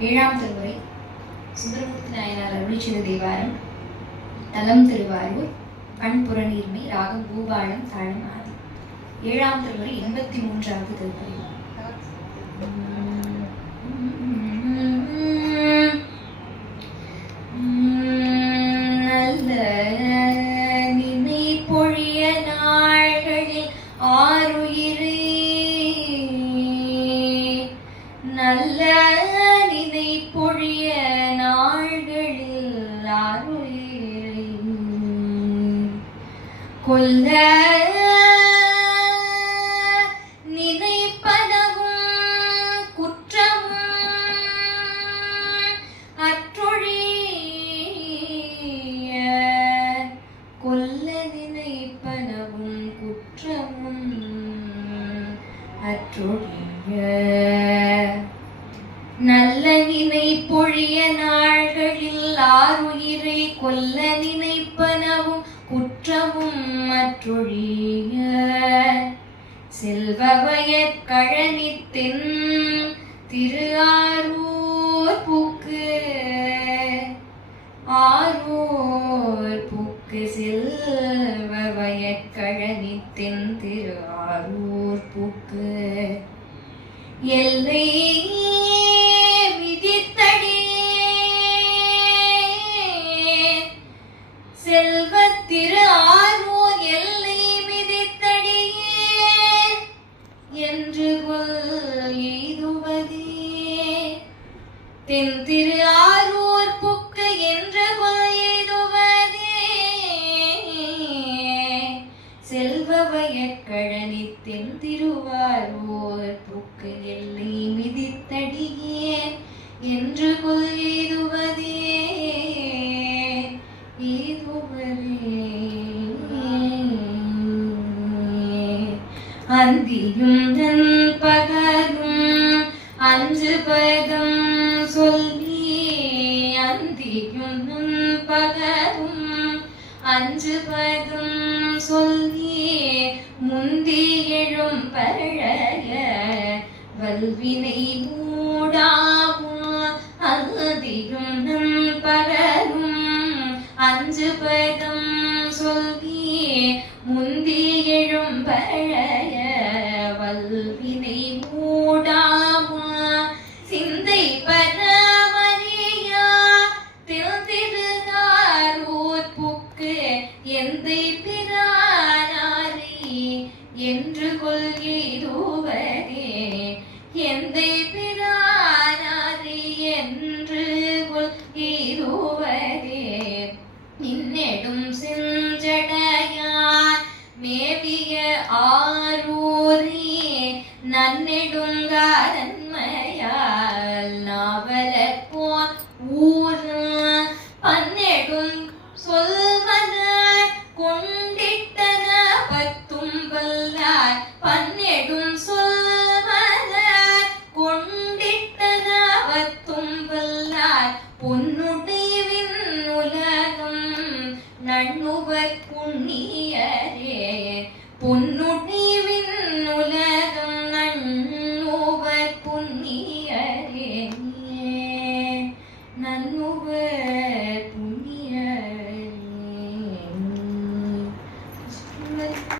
ஏழாம் திருமுறை. சுந்தரமூர்த்தி நாயனார் அருளி செய்த தேவாரம். தலம் திருவாரூர் பண் புறநீர்மை ராகம் பூபாலம் தாழம் ஆதி. ஏழாம் திருமுறை எண்பத்தி மூன்றாவது திருமுறை. கொல்ல நினைப்பதவும் குற்றமும் அற்றொழிய கொல்ல நினைப்பதவும் குற்றமும் அற்றொழிய நல்ல நினை பொழிய நாள்களில் ஆறுயிரை கொல்ல நினைப்பனவும் குற்றமும் மற்றொழிய. செல்வவயற் கழனித்தின் திரு ஆரூர் பூக்கு. ஆரூர் பூக்கு செல்வவயற் கழனித்தின் திரு ஆரூர் பூக்கு. எல்லை திரு ஆரூர் புக்கு என்ற கொல் செல்வ செல்வவயக்கழனி தென் திருவாரூர் புக்கு எல்லை மிதித்தடியே என்று கொல் எய்துவதே எய்துவதே அந்தியும் நண்பகலும் அஞ்சு பதம் அந்தியும் நண்பகலும் அஞ்சு பதம் சொல்லி முந்தி எழும் பழைய வல்வினை மூடாவும் அந்தியும் நண்பகலும் அஞ்சு பதம் சொல்லி முந்தி எழும் பழைய என்று கொள்கிறூவரே எந்தை பிரானாரி என்று கொள்கிறூவரே மின்னெடும் செஞ்சடையார் மேவிய ஆரூரே நன்னெடுங்காரன் வல்லார் பன்னெடும் சொல்வத கொண்டிட்டதாவத்தும் வல்லார் பொன்னுடைவின் உலகம் நண்ணுவர் புண்ணியரே. பொன்னுடைவின் உலகம் நண்ணுவர் புண்ணியரே. நன்னுவர்